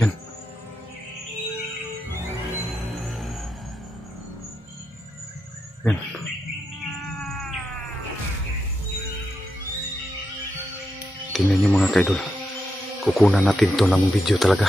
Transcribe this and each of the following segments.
Yan. Yan. Tingnan niyo mga kaidol. Kukunan natin to ng video talaga.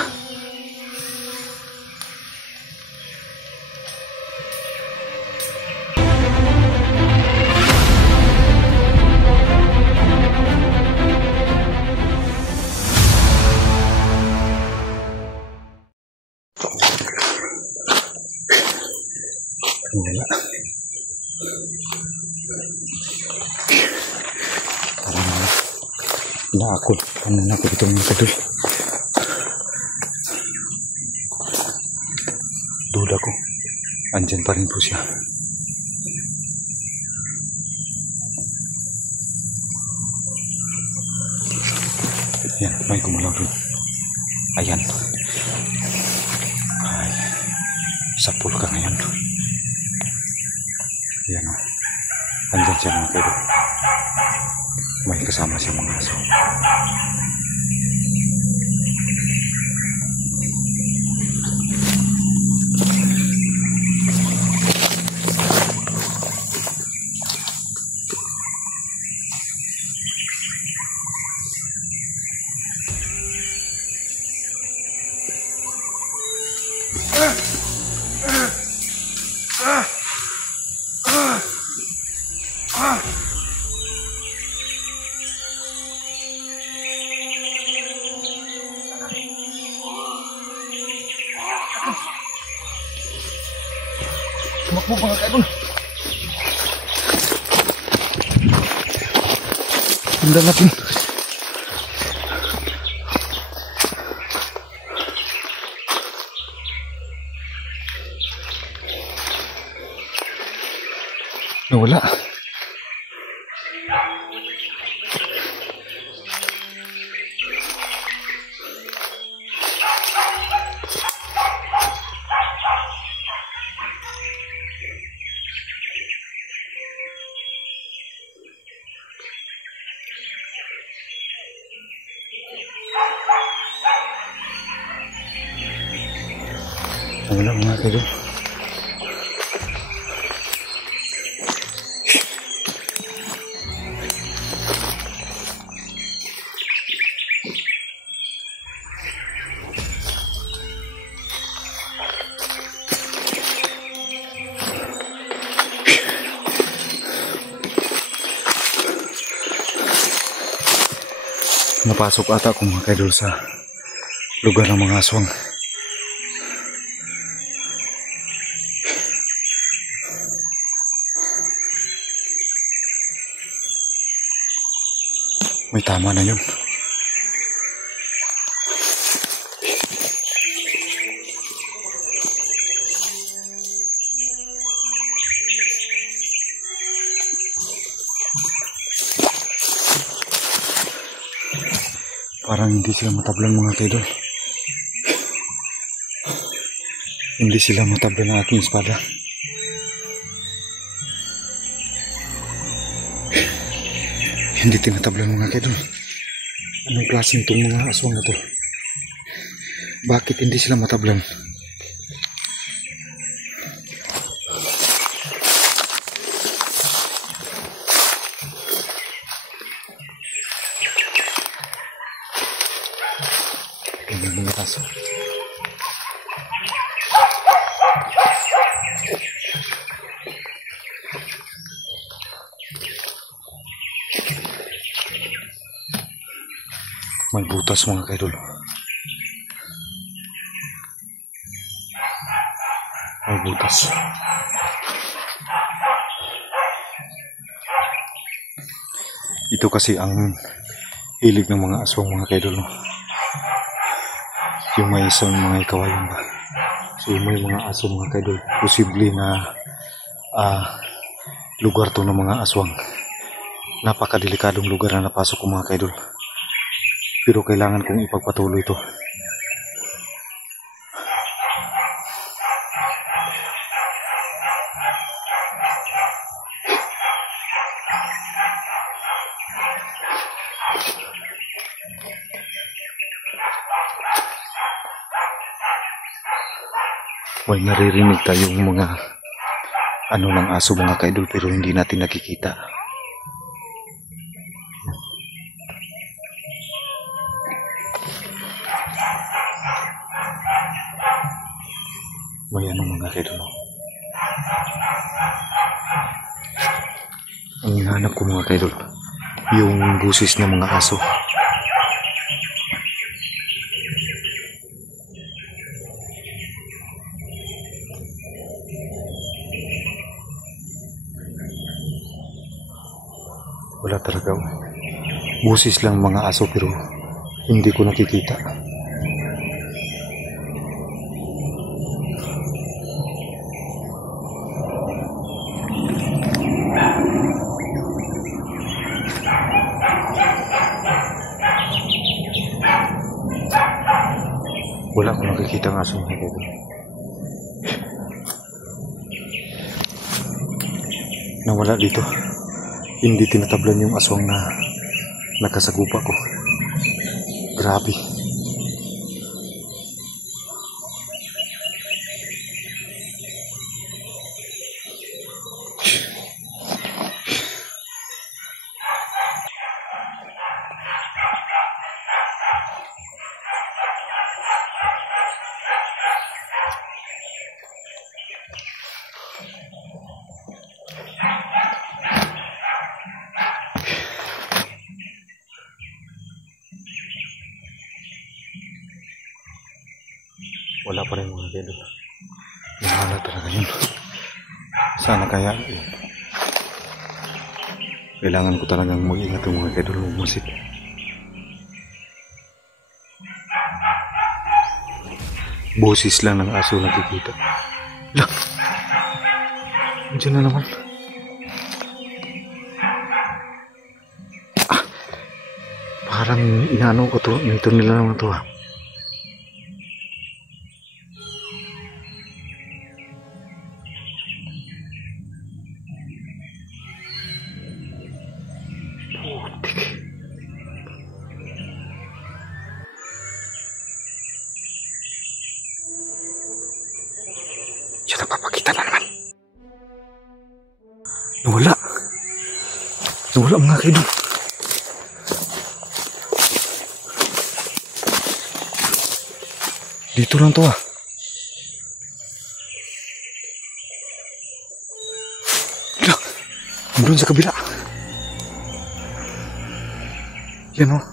Wala. Naakot. Ano na ako dito mga kaidol? Duda ko. Andyan pa rin po siya. Yan, may gumalaw dun. Ayan. Ay, sapul ka ngayon. Yan o. Andyan siya mga kaidol. May kasama siya mga aso. Tumakbo mga kaidol. Sundan natin. Nawala. Wala mga kaidol. Napasok ata ako mga kaidol sa lugar ng mga aswang. May tama na yun. Parang hindi sila matablan mga kaidol. Hindi sila matablan ng aking espada. Hindi tinatablan mga kaidol. Anong klaseng itong mga aswang na to? Bakit hindi sila matablan? Tingnan mga aso. May butas mga kaidol. May butas. Ito kasi ang hilig ng mga aswang mga kaidol. Yung may isang mga kawayan ba. So may mga aso mga kaidol. Posible na lugar to ng mga aswang. Napakadelikadong lugar na napasok ko mga kaidol. Pero kailangan kong ipagpatuloy ito. May naririnig tayong mga ano ng aso mga kaidol pero hindi natin nakikita. May ano mga kaidol. Ang hinahanap ko mga kaidol, yung busis ng mga aso. Wala talaga. Busis lang mga aso pero hindi ko nakikita. Wala akong nakikita ng aso mga kaidol. Nawala dito. Hindi tinatablan yung aswang na nakasagupa ko. Grabe. Wala pa rin mga kaidol. Wala talaga yun. Sana kaya kailangan ko talagang mag-ingat yung mga kaidol musik. Boses lang ng aso nakikita. Lang. Diyan na naman. Parang inaano ko to. Nito nila naman to ha. Siya napapakita na naman. Nawala. Nawala mga kaidol. Dito lang to ah. Doon sa kabila. Yan oh.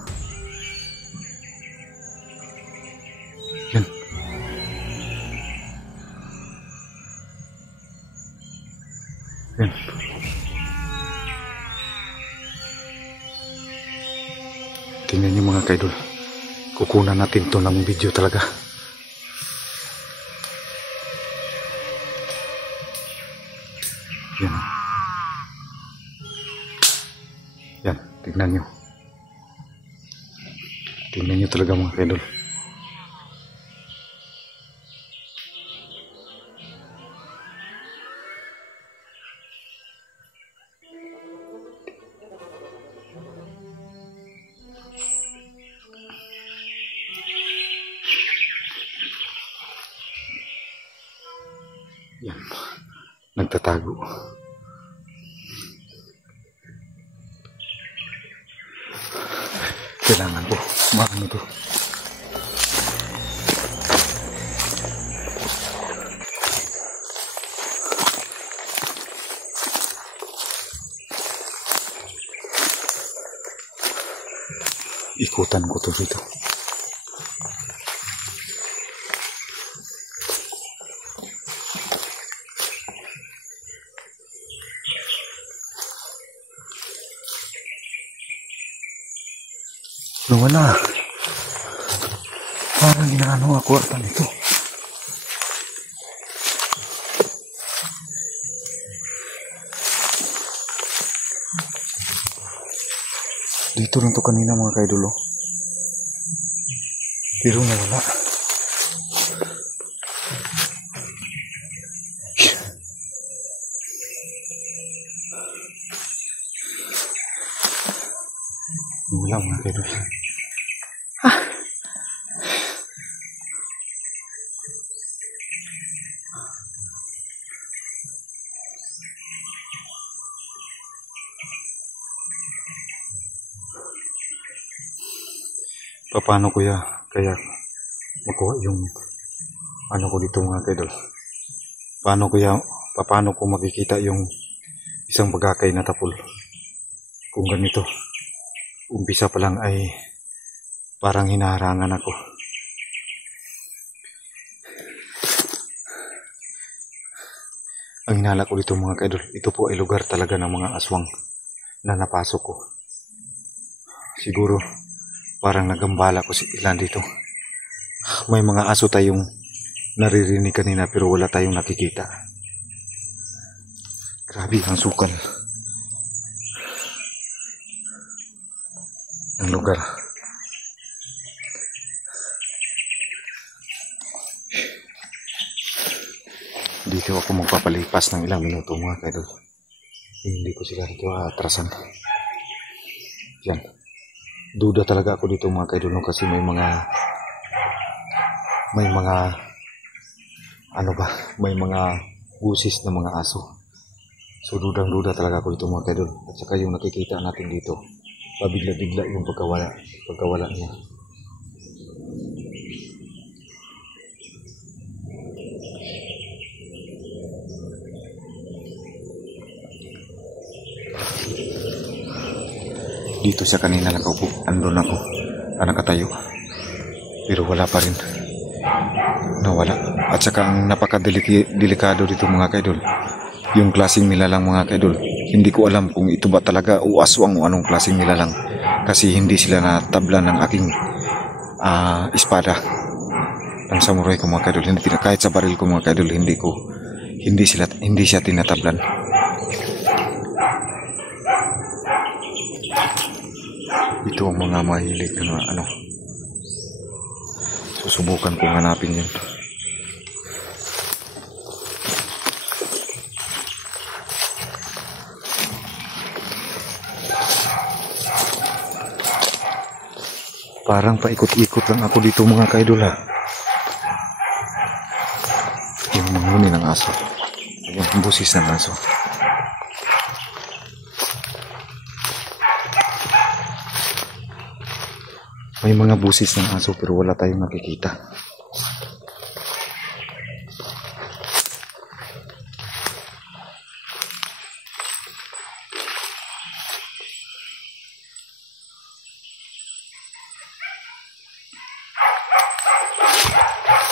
Yan. Yan. Tingnan niyo mga kaidol. Kukunan natin to ng video talaga. Yan. Yan. Tingnan niyo. Tingnan niyo talaga mga kaidol. Yan. Nagtatago. Kailangan ko maano to. Ikutan ko to dito. Nawala. Parang inaano ako ata nito. Dito lang to kanina mga kaidolo. Pero nawala. Nawala mga kaidolo. paano kaya makuha yung ano ko dito mga kaidol. Paano ko makikita yung isang bagakay na tapol kung ganito. Umpisa pa lang ay parang hinaharangan ako. Ang hinala ko dito mga kaidol, ito po ay lugar talaga ng mga aswang na napasok ko. Siguro parang nagambala ko si ilan dito. May mga aso tayong naririnig kanina pero wala tayong nakikita. Grabe ang sukal ng lugar. Dito ako magpapalipas ng ilang minuto mga kaidol. Hindi ko sila dito atrasan. Yan. Duda talaga ako dito mga kaidol kasi may mga busis na mga aso. So duda talaga ako dito mga kaidol. At saka yung nakikita natin dito, pabigla-bigla yung pagkawala niya. Dito siya kanina nakaupo, andun ako, nakatayo, pero wala pa rin, nawala. At saka ang napakadelikado dito mga kaidol, yung klaseng nilalang mga kaidol, hindi ko alam kung ito ba talaga o aswang o anong klaseng nilalang, kasi hindi sila natablan ng aking espada ng samurai ko mga kaidol. Kahit sa baril ko mga kaidol, hindi siya tinatablan. Ito ang mga mahilig na susubukan kong hanapin yun. Parang paikot-ikot lang ako dito mga kaidol Yung manghuni ng aso, yung busis ng aso. May mga busis ng aso pero wala tayong nakikita.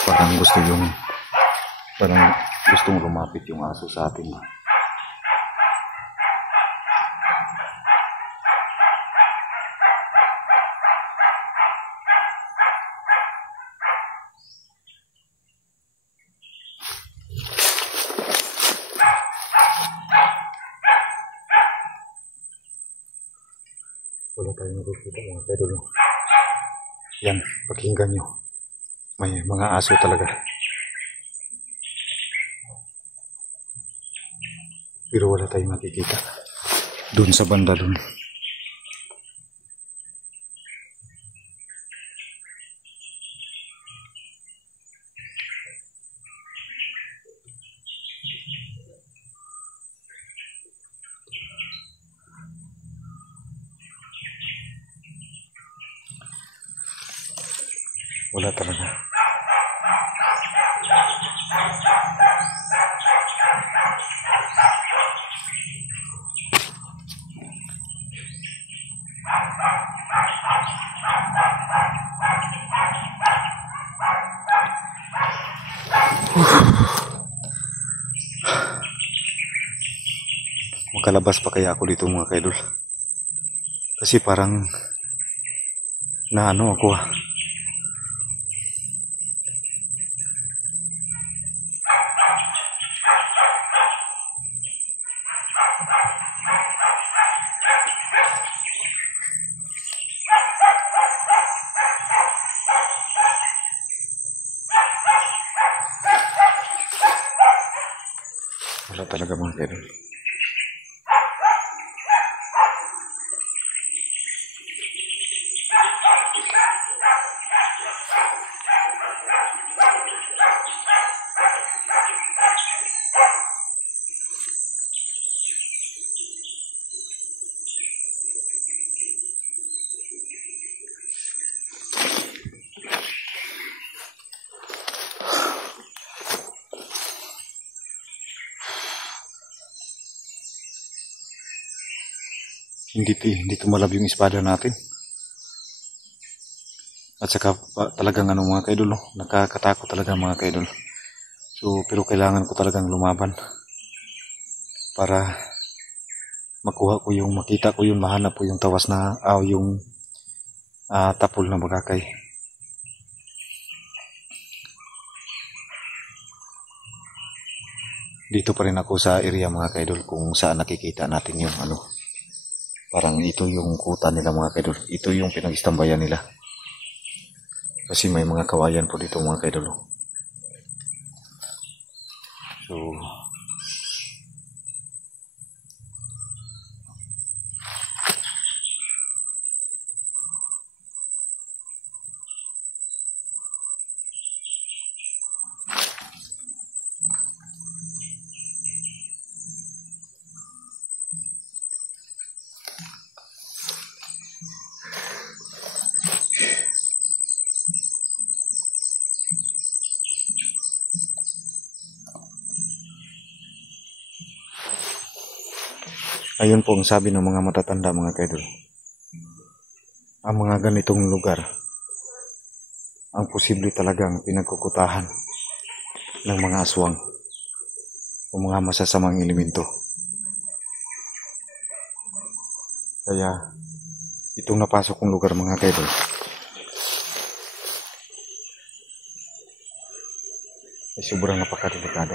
Parang gustong lumapit yung aso sa atin. Wala tayong nakikita mga kaidol. Yan, pakinggan nyo. May mga aso talaga. Pero wala tayong nakikita. Doon sa banda doon. Wala talaga. Makalabas pa kaya ako dito mga kaidol? Kasi parang ako wala talaga mga kaidol. hindi tumalab yung espada natin. At saka talagang mga kaidol, no? Nakakatakot talaga mga kaidol. So pero kailangan ko talagang lumaban para makuha ko yung, makita ko yung, mahanap ko yung tawas na yung tapol na bagakay. Dito pa rin ako sa area mga kaidol kung saan nakikita natin yung parang ito yung kuta nila mga kaidol. Ito yung pinag-istambayan nila. Kasi may mga kawayan po dito mga kaidol. So ayun po ang sabi ng mga matatanda mga kaidol. Ang mga ganitong lugar ang posible talagang pinagkukutahan ng mga aswang o mga masasamang elemento. Kaya itong napasok kong lugar mga kaidol ay sobrang napakadelikado.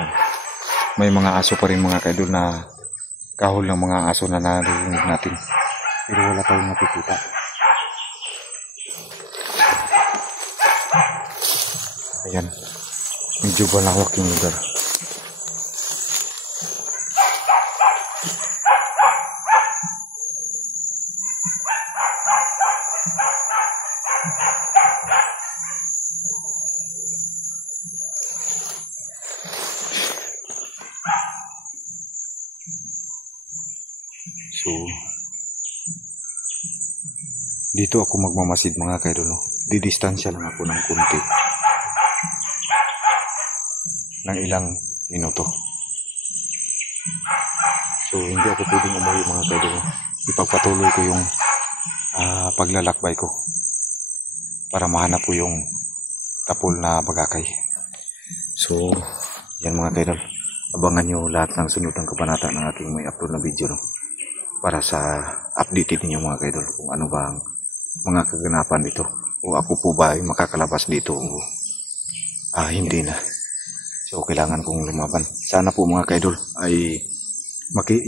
Yan. May mga aso pa rin mga kaidol na kahol ng mga aso na naririnig natin. Pero wala tayong nakikita. Ayan. Medyo balawak yung lugar. So, dito ako magmamasid mga kaidol. Didistansya lang ako ng kunti. Ng ilang minuto. So, hindi ako pwedeng umuwi mga kaidol. Ipagpatuloy ko yung paglalakbay ko para mahanap ko yung tapol na bagakay. So, yan mga kaidol. Abangan nyo lahat ng sunod ng kabanata ng aking may upload na video, no? Para sa updated ninyo mga kaidol kung ano ba ang mga kaganapan dito, o ako po ba ay makakalabas dito o hindi na. So kailangan kong lumaban. Sana po mga kaidol ay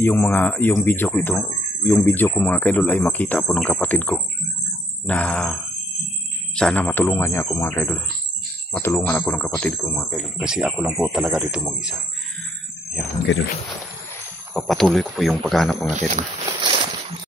yung video ko ito, yung video ko mga kaidol ay makita po ng kapatid ko, na sana matulungan niya ako mga kaidol. Matulungan ako ng kapatid ko mga kaidol, kasi ako lang po talaga dito mag-isa. Yan mga kaidol. Papatuloy ko po yung paghanap mga kaidol.